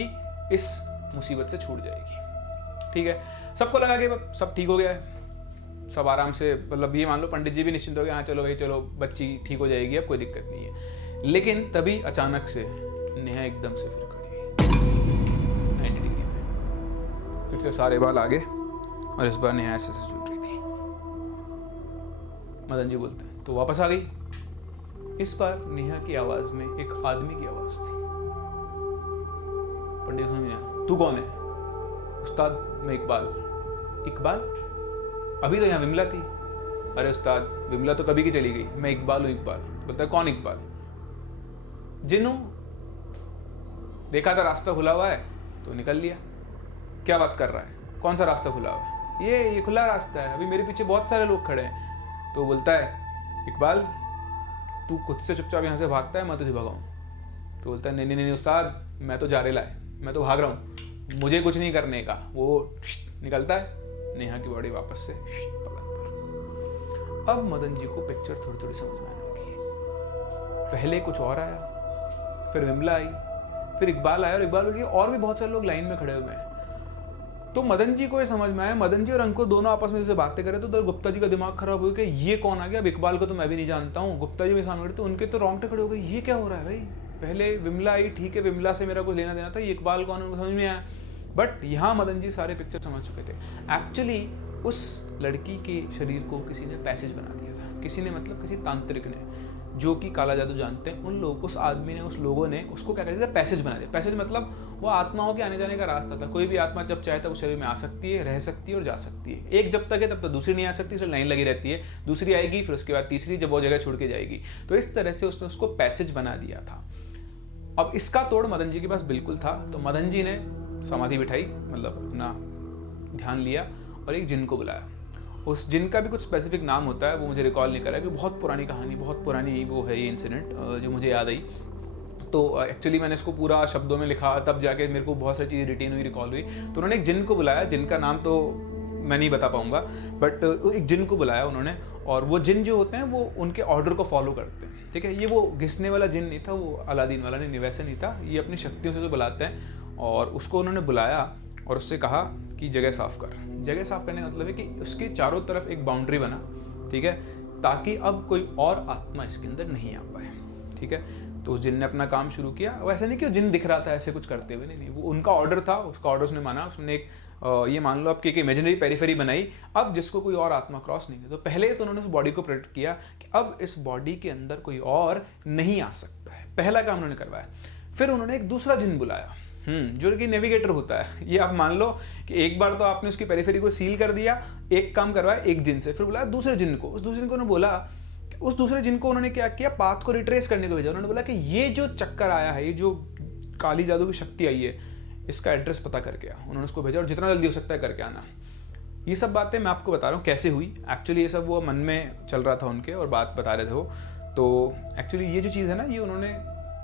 इस मुसीबत से छूट जाएगी। ठीक है, सबको लगा कि सब ठीक हो गया है, सब आराम से, ये मान लो पंडित जी भी निश्चिंत हो गए, हाँ चलो भाई चलो बच्ची ठीक हो जाएगी, अब कोई दिक्कत नहीं है। लेकिन तभी अचानक से नेहा एकदम से फिर खड़ी हुई 90 डिग्री में, फिर से सारे बाल आगे, और इस बार नेहा ऐसे जुट रही थी। मदन जी बोलते हैं तो वापस आ गई। इस बार नेहा की आवाज में एक आदमी की आवाज थी। पंडित नेहा तू कौन है? उस्ताद मैं इकबाल। इकबाल? अभी तो यहाँ विमला थी। अरे उस्ताद विमला तो कभी की चली गई, मैं इकबाल हूँ। इकबाल बोलता है कौन इकबाल? जिन्नू, देखा था रास्ता खुला हुआ है तो निकल लिया। क्या बात कर रहा है? कौन सा रास्ता खुला हुआ है? ये खुला रास्ता है, अभी मेरे पीछे बहुत सारे लोग खड़े हैं। तो बोलता है इकबाल तू खुद से चुपचाप यहाँ से भागता है, मैं तुझे भगाऊं? तो बोलता है नहीं उस्ताद, मैं तो जारेला है, मैं तो भाग रहा हूँ, मुझे कुछ नहीं करने का। वो निकलता है, नेहा की बॉडी वापस से पलंग पर। अब मदन जी को पिक्चर थोड़ी थोड़ी समझ में आने लगी। पहले कुछ और आया, फिर विमला आई, फिर इकबाल आया, और इकबाल के और भी बहुत सारे लोग लाइन में खड़े हुए हैं। तो मदन जी को ये समझ में आया, मदन जी और अंकुर दोनों आपस में जैसे बातें कर रहे तो गुप्ता जी का दिमाग खराब हो गया, ये कौन आ गया? अब इकबाल को तो मैं भी नहीं जानता हूँ। गुप्ता जी मेरे सामने खड़े तो उनके तो रोंगटे खड़े हो गए, ये क्या हो रहा है भाई? पहले विमला आई, ठीक है विमला से मेरा कुछ लेना देना था, ये इकबाल कौन है समझ में आया। बट यहाँ मदन जी सारे पिक्चर समझ चुके थे। एक्चुअली उस लड़की के शरीर को किसी ने पैसेज बना दिया था, किसी ने किसी तांत्रिक ने, जो कि काला जादू जानते हैं उन लोग, उस आदमी ने, उस लोगों ने उसको क्या कर दिया था, पैसेज बना दिया। पैसेज वो आत्माओं के आने जाने का रास्ता था। कोई भी आत्मा जब चाहे तब उस शरीर में आ सकती है, रह सकती है और जा सकती है। एक जब तक है तब तक दूसरी नहीं आ सकती, उसमें लाइन लगी रहती है, दूसरी आएगी फिर उसके बाद तीसरी, जब वो जगह छोड़ के जाएगी। तो इस तरह से उसने उसको पैसेज बना दिया था। अब इसका तोड़ मदन जी के पास बिल्कुल था, तो मदन जी ने समाधि बिठाई, अपना ध्यान लिया और एक जिन को बुलाया। उस जिन का भी कुछ स्पेसिफिक नाम होता है, वो मुझे रिकॉल नहीं कर रहा है, क्योंकि बहुत पुरानी कहानी, बहुत पुरानी वो है ये इंसिडेंट जो मुझे याद आई। तो एक्चुअली मैंने इसको पूरा शब्दों में लिखा, तब जाके मेरे को बहुत सारी चीज़ें रिटेन हुई, रिकॉल हुई। तो उन्होंने एक जिन को बुलाया, जिनका नाम तो मैं नहीं बता पाऊंगा, बट एक जिन को बुलाया उन्होंने, और वो जिन जो होते हैं वो उनके ऑर्डर को फॉलो करते हैं। ठीक है, ये वो घिसने वाला जिन नहीं था, वो अलादीन वाला नहीं, वैसे नहीं था, ये अपनी शक्तियों से जो बुलाते हैं। और उसको उन्होंने बुलाया और उससे कहा कि जगह साफ कर। जगह साफ करने का मतलब है कि उसके चारों तरफ एक बाउंड्री बना, ठीक है, ताकि अब कोई और आत्मा इसके अंदर नहीं आ पाए। ठीक है, तो उस जिन ने अपना काम शुरू किया। वैसे नहीं कि वो जिन दिख रहा था ऐसे कुछ करते हुए, नहीं, वो उनका ऑर्डर था, उसका ऑर्डर उसने माना। उसने एक ये मान लो आपकी एक इमेजिनरी पेरिफेरी बनाई, अब जिसको कोई और आत्मा क्रॉस नहीं करे। तो पहले तो उन्होंने उस बॉडी को प्रोटेक्ट किया कि अब इस बॉडी के अंदर कोई और नहीं आ सकता है, पहला काम उन्होंने करवाया। फिर उन्होंने एक दूसरा जिन बुलाया, जो कि नेविगेटर होता है। ये आप मान लो कि एक बार तो आपने उसकी पेरिफेरी को सील कर दिया, एक काम करवाया एक जिन से, फिर बुलाया दूसरे जिन को। उस दूसरे जिन को उन्होंने बोला, उस दूसरे जिन को उन्होंने क्या किया, पाथ को रिट्रेस करने को भेजा। उन्होंने बोला कि ये जो चक्कर आया है, ये जो काली जादू की शक्ति आई है, इसका एड्रेस पता करके आ। उन्होंने उसको भेजा और जितना जल्दी हो सकता है करके आना। ये सब बातें मैं आपको बता रहा हूँ कैसे हुई। एक्चुअली ये सब वो मन में चल रहा था उनके और बात बता रहे थे वो। तो एक्चुअली ये जो चीज़ है ना, ये उन्होंने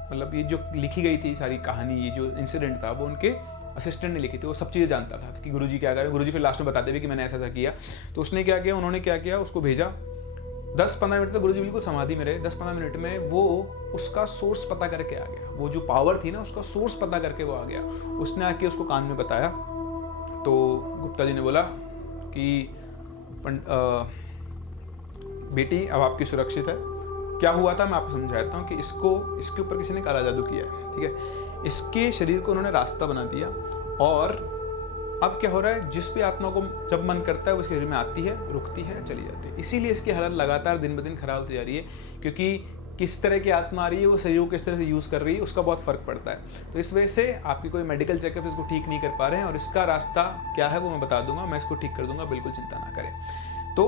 मतलब ये जो लिखी गई थी सारी कहानी, ये जो इंसिडेंट था वो उनके असिस्टेंट ने लिखी थी। वो सब चीज़ें जानता था कि गुरुजी क्या करें। गुरुजी फिर लास्ट में बताते भी कि मैंने ऐसा ऐसा किया। तो उसने क्या किया, उन्होंने क्या किया, उसको भेजा। 10-15 मिनट तक गुरुजी बिल्कुल समाधि में रहे। 10-15 मिनट में वो उसका सोर्स पता करके आ गया। वो जो पावर थी ना, उसका सोर्स पता करके वो आ गया। उसने आके उसको कान में बताया। तो गुप्ता जी ने बोला कि बेटी अब आपकी सुरक्षित है। क्या हुआ था मैं आपको समझाता हूँ कि इसके ऊपर किसी ने काला जादू किया है। ठीक है, इसके शरीर को उन्होंने रास्ता बना दिया और अब क्या हो रहा है, जिस भी आत्मा को जब मन करता है वो इसके शरीर में आती है, रुकती है, चली जाती है। इसीलिए इसकी हालत लगातार दिन ब दिन खराब होती जा रही है, क्योंकि किस तरह की आत्मा आ रही है, वो शरीर को किस तरह से यूज़ कर रही है, उसका बहुत फर्क पड़ता है। तो इस वजह से आपकी कोई मेडिकल चेकअप इसको ठीक नहीं कर पा रहे हैं, और इसका रास्ता क्या है वो मैं बता दूंगा, मैं इसको ठीक कर दूंगा, बिल्कुल चिंता ना करें। तो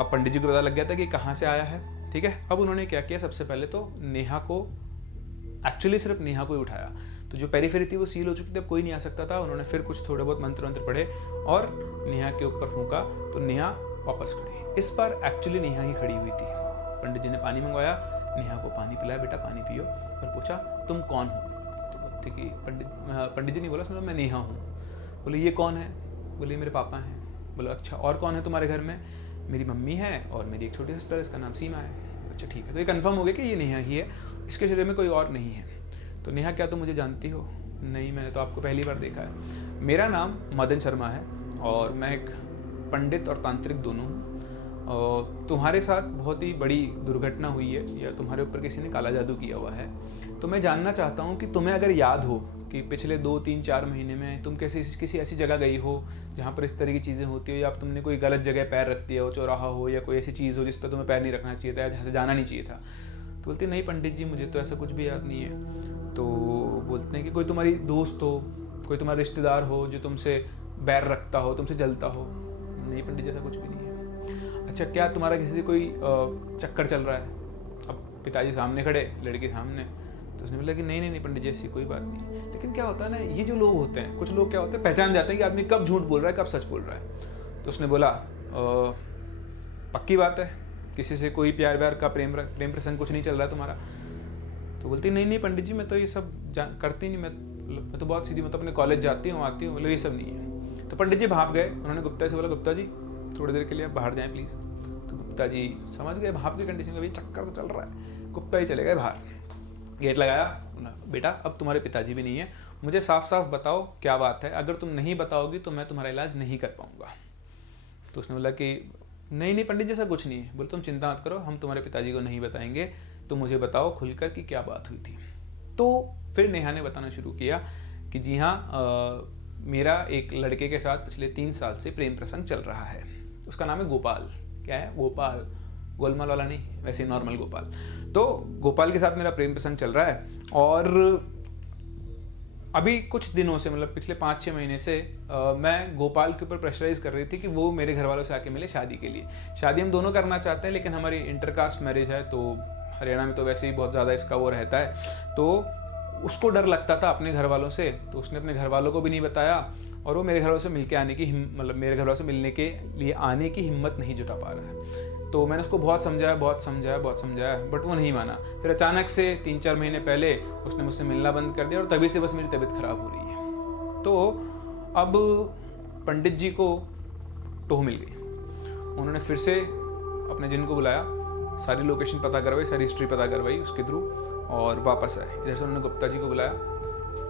अब पंडित जी को पता लग गया था कि कहाँ से आया है। ठीक है, अब उन्होंने क्या किया, सबसे पहले तो नेहा को, एक्चुअली सिर्फ नेहा को ही उठाया। तो जो पेरिफेरी थी वो सील हो चुकी थी, अब कोई नहीं आ सकता था। उन्होंने फिर कुछ थोड़े बहुत मंत्र वंत्र पढ़े और नेहा के ऊपर फूंका, तो नेहा वापस खड़ी। इस बार एक्चुअली नेहा ही खड़ी हुई थी। पंडित जी ने पानी मंगवाया, नेहा को पानी पिलाया, बेटा पानी पियो, और पूछा तुम कौन हो। तो बोलती कि पंडित जी ने बोला सुनो मैं नेहा हूँ। बोले ये कौन है। बोले मेरे पापा हैं। बोला अच्छा और कौन है तुम्हारे घर में। मेरी मम्मी है और मेरी एक छोटी सिस्टर है, इसका नाम सीमा है। अच्छा ठीक है, तो ये कंफर्म हो गया कि ये नेहा ही है, इसके शरीर में कोई और नहीं है। तो नेहा क्या तुम मुझे जानती हो। नहीं, मैंने तो आपको पहली बार देखा है। मेरा नाम मदन शर्मा है और मैं एक पंडित और तांत्रिक दोनों हूँ। और तुम्हारे साथ बहुत ही बड़ी दुर्घटना हुई है, या तुम्हारे ऊपर किसी ने काला जादू किया हुआ है। तो मैं जानना चाहता हूँ कि तुम्हें अगर याद हो कि पिछले 2-3-4 महीने में तुम किसी ऐसी जगह गई हो जहाँ पर इस तरह की चीज़ें होती हो, या तुमने कोई गलत जगह पैर रख दिया हो, चौराहा हो, या कोई ऐसी चीज़ हो जिस पर तुम्हें पैर नहीं रखना चाहिए था, या जहाँ से जाना नहीं चाहिए था। तो बोलती नहीं पंडित जी मुझे तो ऐसा कुछ भी याद नहीं है। तो बोलते हैं कि कोई तुम्हारी दोस्त हो, कोई तुम्हारा रिश्तेदार हो जो तुमसे बैर रखता हो, तुमसे जलता हो। नहीं पंडित जी ऐसा कुछ भी नहीं है। अच्छा क्या तुम्हारा किसी से कोई चक्कर चल रहा है। अब पिताजी सामने खड़े, लड़की सामने। तो उसने बोला कि नहीं पंडित जी ऐसी कोई बात नहीं। लेकिन क्या होता है ना, ये जो लोग होते हैं, कुछ लोग क्या होते हैं पहचान जाते हैं कि आदमी कब झूठ बोल रहा है कब सच बोल रहा है। तो उसने बोला पक्की बात है, किसी से कोई प्यार व्यार का प्रेम प्रसंग कुछ नहीं चल रहा है तुम्हारा। तो बोलती नहीं पंडित जी मैं तो ये सब करती नहीं, मैं तो बहुत सीधी, मैं तो अपने कॉलेज जाती हूँ आती हूँ। बोले ये सब नहीं है। तो पंडित जी भाग गए। उन्होंने गुप्ता से बोला गुप्ता जी थोड़ी देर के लिए आप बाहर जाएं प्लीज़। तो गुप्ता जी समझ गए भाप की कंडीशन का, भी चक्कर तो चल रहा है। गुप्ता ही चले गए बाहर, गेट लगाया। बेटा अब तुम्हारे पिताजी भी नहीं है, मुझे साफ साफ बताओ क्या बात है, अगर तुम नहीं बताओगी तो मैं तुम्हारा इलाज नहीं कर पाऊंगा। तो उसने बोला कि नहीं पंडित जी ऐसा कुछ नहीं है। बोले तुम चिंता मत करो, हम तुम्हारे पिताजी को नहीं बताएंगे, तुम मुझे बताओ खुलकर कि क्या बात हुई थी। तो फिर नेहा ने बताना शुरू किया कि जी हाँ मेरा एक लड़के के साथ पिछले 3 साल से प्रेम प्रसंग चल रहा है। उसका नाम है गोपाल। क्या है गोपाल, गोलमाल वाला नहीं, वैसे नॉर्मल गोपाल। तो गोपाल के साथ मेरा प्रेम प्रसंग चल रहा है और अभी कुछ दिनों से मतलब पिछले 5-6 महीने से मैं गोपाल के ऊपर प्रेशराइज कर रही थी कि वो मेरे घर वालों से आके मिले शादी के लिए। शादी हम दोनों करना चाहते हैं, लेकिन हमारी इंटरकास्ट मैरिज है, तो हरियाणा में तो वैसे ही बहुत ज़्यादा इसका वो रहता है। तो उसको डर लगता था अपने घर वालों से, तो उसने अपने घर वालों को भी नहीं बताया, और वो मेरे घर वालों से मिलके आने की मेरे घर वालों से मिलने के लिए आने की हिम्मत नहीं जुटा पा रहा है। तो मैंने उसको बहुत समझाया, बट वो नहीं माना। फिर अचानक से 3-4 महीने पहले उसने मुझसे मिलना बंद कर दिया, और तभी से बस मेरी तबीयत खराब हो रही है। तो अब पंडित जी को टोह मिल गई। उन्होंने फिर से अपने जिन को बुलाया, सारी लोकेशन पता करवाई, सारी हिस्ट्री पता करवाई उसके थ्रू, और वापस आए। इधर से उन्होंने गुप्ता जी को बुलाया।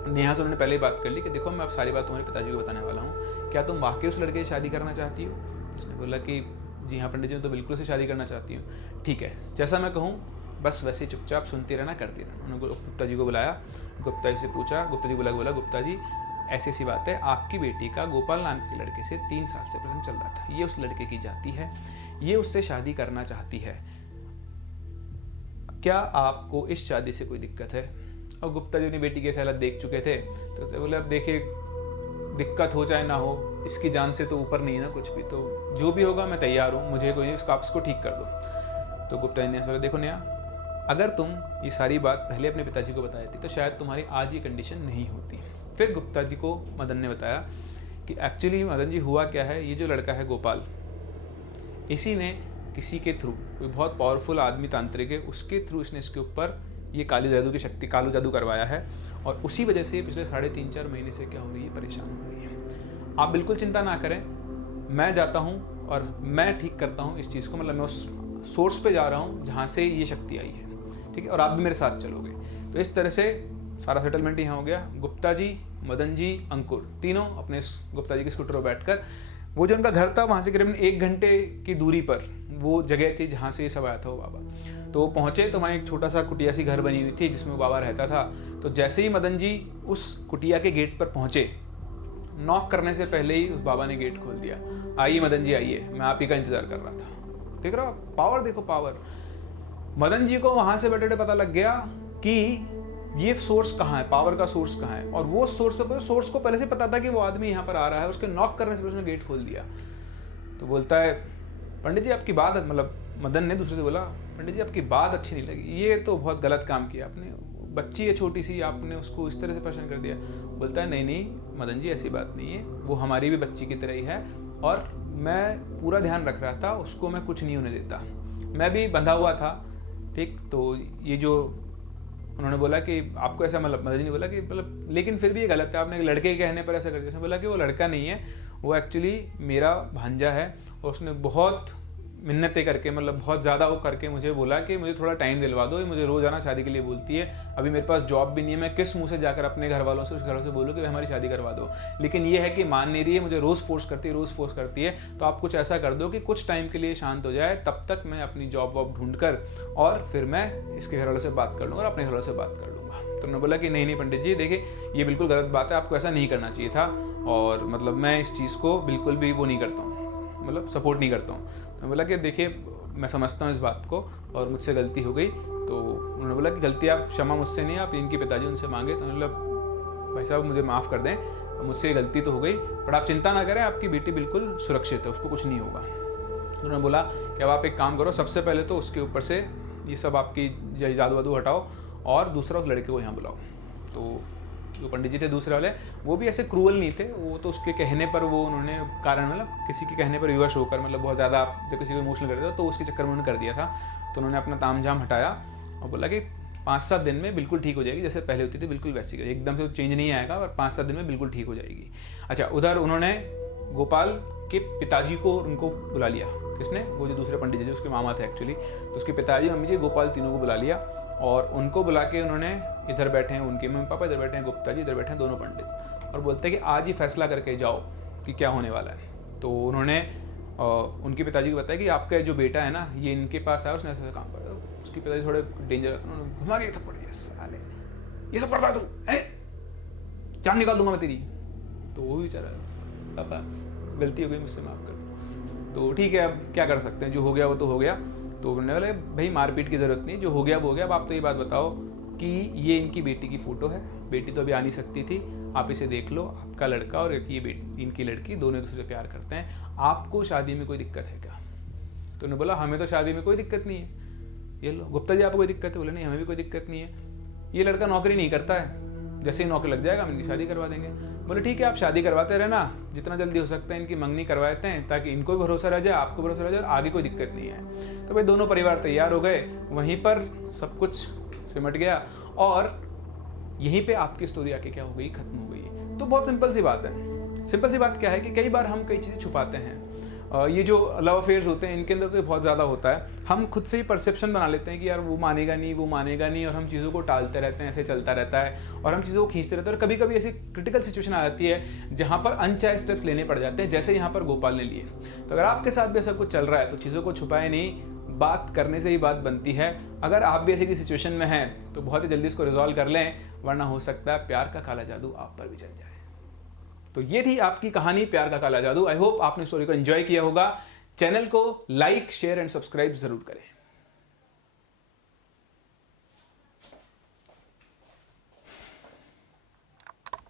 नेहा से उन्होंने पहले ही बात कर ली कि देखो मैं अब सारी बात तुम्हारे पिताजी को बताने वाला हूँ, क्या तुम वाकई उस लड़के से शादी करना चाहती हो। उसने बोला कि जी हाँ पंडित जी, मैं तो बिल्कुल से शादी करना चाहती हूँ। ठीक है, जैसा मैं कहूँ बस वैसे ही चुपचाप सुनती रहना, करती रहना। उन्होंने गुप्ता जी को बुलाया, गुप्ता जी से पूछा, गुप्ता जी बोला गुप्ता जी ऐसी सी बात है, आपकी बेटी का गोपाल नाम के लड़के से 3 साल से प्रश्न चल रहा था। ये उस लड़के की जाति है, ये उससे शादी करना चाहती है, क्या आपको इस शादी से कोई दिक्कत है? और गुप्ता जी अपनी बेटी की हालत देख चुके थे, तो बोले अब देखिए दिक्कत हो चाहे ना हो, इसकी जान से तो ऊपर नहीं है ना कुछ भी, तो जो भी होगा मैं तैयार हूँ, मुझे कोई इसको आप इसको ठीक कर दो। तो गुप्ता जी ने बोला देखो नेहा, अगर तुम ये सारी बात पहले अपने पिताजी को बताई थी तो शायद तुम्हारी आज ये कंडीशन नहीं होती। फिर गुप्ता जी को मदन ने बताया कि एक्चुअली मदन जी हुआ क्या है, ये जो लड़का है गोपाल, इसी ने किसी के थ्रू, कोई बहुत पावरफुल आदमी तांत्रिक है, उसके थ्रू इसने इसके ऊपर ये काली जादू की शक्ति, कालू जादू करवाया है, और उसी वजह से पिछले 3.5-4 महीने से क्या हो रही है, परेशान हो रही है। आप बिल्कुल चिंता ना करें, मैं जाता हूँ और मैं ठीक करता हूँ इस चीज़ को, मतलब मैं उस सोर्स पे जा रहा हूँ जहाँ से ये शक्ति आई है, ठीक है, और आप भी मेरे साथ चलोगे। तो इस तरह से सारा सेटलमेंट यहाँ हो गया। गुप्ता जी, मदन जी, अंकुर, तीनों अपने गुप्ता जी के स्कूटर पर बैठकर, वो जो उनका घर था वहाँ से करीबन 1 घंटे की दूरी पर वो जगह थी जहाँ से ये सब आया था वो बाबा, तो पहुँचे तो वहाँ एक छोटा सा कुटिया सी घर बनी हुई थी जिसमें वो बाबा रहता था। तो जैसे ही मदन जी उस कुटिया के गेट पर पहुँचे, नॉक करने से पहले ही उस बाबा ने गेट खोल दिया। आइए मदन जी आइए, मैं आप ही का इंतजार कर रहा था। देख रहा हो पावर, देखो पावर। मदन जी को वहां से बैठे पता लग गया कि ये सोर्स कहाँ है, पावर का सोर्स कहाँ है, और वो सोर्स को पहले से पता था कि वो आदमी यहाँ पर आ रहा है, उसके नॉक करने से उसने गेट खोल दिया। तो बोलता है पंडित जी आपकी बात, मतलब मदन ने दूसरे से बोला पंडित जी आपकी बात अच्छी नहीं लगी, ये तो बहुत गलत काम किया आपने, बच्ची है छोटी सी, आपने उसको इस तरह से परेशान कर दिया। बोलता है नहीं मदन जी ऐसी बात नहीं है, वो हमारी भी बच्ची की तरह ही है, और मैं पूरा ध्यान रख रहा था, उसको मैं कुछ नहीं होने देता, मैं भी बंधा हुआ था, ठीक। तो ये जो उन्होंने बोला कि आपको ऐसा, मतलब मदन जी ने बोला कि मतलब लेकिन फिर भी ये गलत है, आपने एक लड़के के कहने पर ऐसा कर दिया। उसने बोला कि वो लड़का नहीं है, वो एक्चुअली मेरा भांजा है, और उसने बहुत मिन्नतें करके, मतलब बहुत ज़्यादा वो करके मुझे बोला कि मुझे थोड़ा टाइम दिलवा दो, ये मुझे रोज़ आना शादी के लिए बोलती है, अभी मेरे पास जॉब भी नहीं है, मैं किस मुंह से जाकर अपने घर वालों से, उस घर से बोलूँ कि हमारी शादी करवा दो, लेकिन ये है कि मान नहीं रही है, मुझे रोज़ फोर्स करती है, तो आप कुछ ऐसा कर दो कि कुछ टाइम के लिए शांत हो जाए, तब तक मैं अपनी जॉब वॉब ढूंढ कर और फिर मैं इसके घर वालों से बात कर लूँगा और अपने घर वालों से बात कर लूँगा। तो उन्होंने बोला कि नहीं पंडित जी देखिए ये बिल्कुल गलत बात है, आपको ऐसा नहीं करना चाहिए था, और मतलब मैं इस चीज़ को बिल्कुल भी वो नहीं करता हूँ, मतलब सपोर्ट नहीं करता हूँ। तो बोला कि देखिए मैं समझता हूँ इस बात को और मुझसे गलती हो गई। तो उन्होंने बोला कि गलती आप, क्षमा मुझसे नहीं, आप इनके पिताजी उनसे मांगे। तो उन्होंने बोला भाई साहब मुझे माफ़ कर दें, मुझसे गलती तो हो गई, पर आप चिंता ना करें, आपकी बेटी बिल्कुल सुरक्षित है, उसको कुछ नहीं होगा। तो उन्होंने बोला कि अब आप एक काम करो, सबसे पहले तो उसके ऊपर से ये सब आपकी जादू वादू हटाओ, और दूसरा उस लड़के को यहाँ बुलाओ। तो जो पंडित जी थे दूसरे वाले, वो भी ऐसे क्रूअल नहीं थे, वो तो उसके कहने पर, वो उन्होंने कारण, मतलब किसी के कहने पर विवश होकर, मतलब बहुत ज़्यादा जब किसी को इमोशनल करते थे तो उसके चक्कर में उन्होंने कर दिया था। तो उन्होंने अपना तामझाम हटाया और बोला कि 5-7 दिन में बिल्कुल ठीक हो जाएगी, जैसे पहले होती थी बिल्कुल वैसी, एकदम से चेंज नहीं आएगा, और 5-7 दिन में बिल्कुल ठीक हो जाएगी। अच्छा, उधर उन्होंने गोपाल के पिताजी को उनको बुला लिया। किसने? वो जो दूसरे पंडित जी, उसके मामा थे एक्चुअली, तो उसके पिताजी, मम्मी जी, गोपाल, तीनों को बुला लिया, और उनको बुला के उन्होंने, इधर बैठे हैं उनके मम्मी पापा, इधर बैठे हैं गुप्ता जी, इधर बैठे हैं दोनों पंडित, और बोलते हैं कि आज ही फैसला करके जाओ कि क्या होने वाला है। तो उन्होंने उनके पिताजी को बताया कि आपका जो बेटा है ना, ये इनके पास आया, उसने ऐसा काम करा। उसके पिताजी थोड़े डेंजर, उन्होंने घुमा के थप्पड़ दिया, साले ये सब करता तू है, जान निकाल दूंगा मैं तेरी। तो वो भी बेचारा, पापा गलती हो गई, मुझसे माफ़ कर दो। तो ठीक है, अब क्या कर सकते हैं, जो हो गया वो तो हो गया। तो बोलने वाले भाई मारपीट की ज़रूरत नहीं, जो हो गया वो हो गया। अब आप तो ये बात बताओ कि ये इनकी बेटी की फ़ोटो है, बेटी तो अभी आ नहीं सकती थी, आप इसे देख लो, आपका लड़का और ये बेटी, इनकी लड़की, दोनों दूसरे से प्यार करते हैं, आपको शादी में कोई दिक्कत है क्या? तो उन्होंने बोला हमें तो शादी में कोई दिक्कत नहीं है। ये लो गुप्ता जी, आपको कोई दिक्कत है? बोले नहीं, हमें भी कोई दिक्कत नहीं है, ये लड़का नौकरी नहीं करता है, जैसे ही नौकरी लग जाएगा हम इनकी शादी करवा देंगे। बोले ठीक है, आप शादी करवाते रहना, जितना जल्दी हो सकता है इनकी मंगनी करवाते हैं, ताकि इनको भी भरोसा रह जाए, आपको भरोसा रह जाए, आगे कोई दिक्कत नहीं है। तो भाई दोनों परिवार तैयार हो गए, वहीं पर सब कुछ सिमट गया, और यहीं पे आपकी स्टोरी आके क्या हो गई, खत्म हो गई। तो बहुत सिंपल सी बात है। सिंपल सी बात क्या है कि कई बार हम कई चीज़ें छुपाते हैं, ये जो लव अफेयर्स होते हैं इनके अंदर तो बहुत ज़्यादा होता है। हम खुद से ही परसेप्शन बना लेते हैं कि यार वो मानेगा नहीं, वो मानेगा नहीं, और हम चीज़ों को टालते रहते हैं, ऐसे चलता रहता है और हम चीज़ों को खींचते रहते हैं। और कभी कभी ऐसी क्रिटिकल सिचुएशन आ जाती है जहाँ पर अनचाहे स्टेप्स लेने पड़ जाते हैं, जैसे यहाँ पर गोपाल ने लिए। तो अगर आपके साथ भी ऐसा कुछ चल रहा है तो चीज़ों को छुपाए नहीं, बात करने से ही बात बनती है। अगर आप भी ऐसी की सिचुएशन में हैं तो बहुत ही जल्दी इसको रिजॉल्व कर लें, वरना हो सकता है प्यार का काला जादू आप पर भी चल जाए। तो ये थी आपकी कहानी प्यार का काला जादू। आई होप आपने स्टोरी को एंजॉय किया होगा। चैनल को लाइक, शेयर एंड सब्सक्राइब जरूर करें।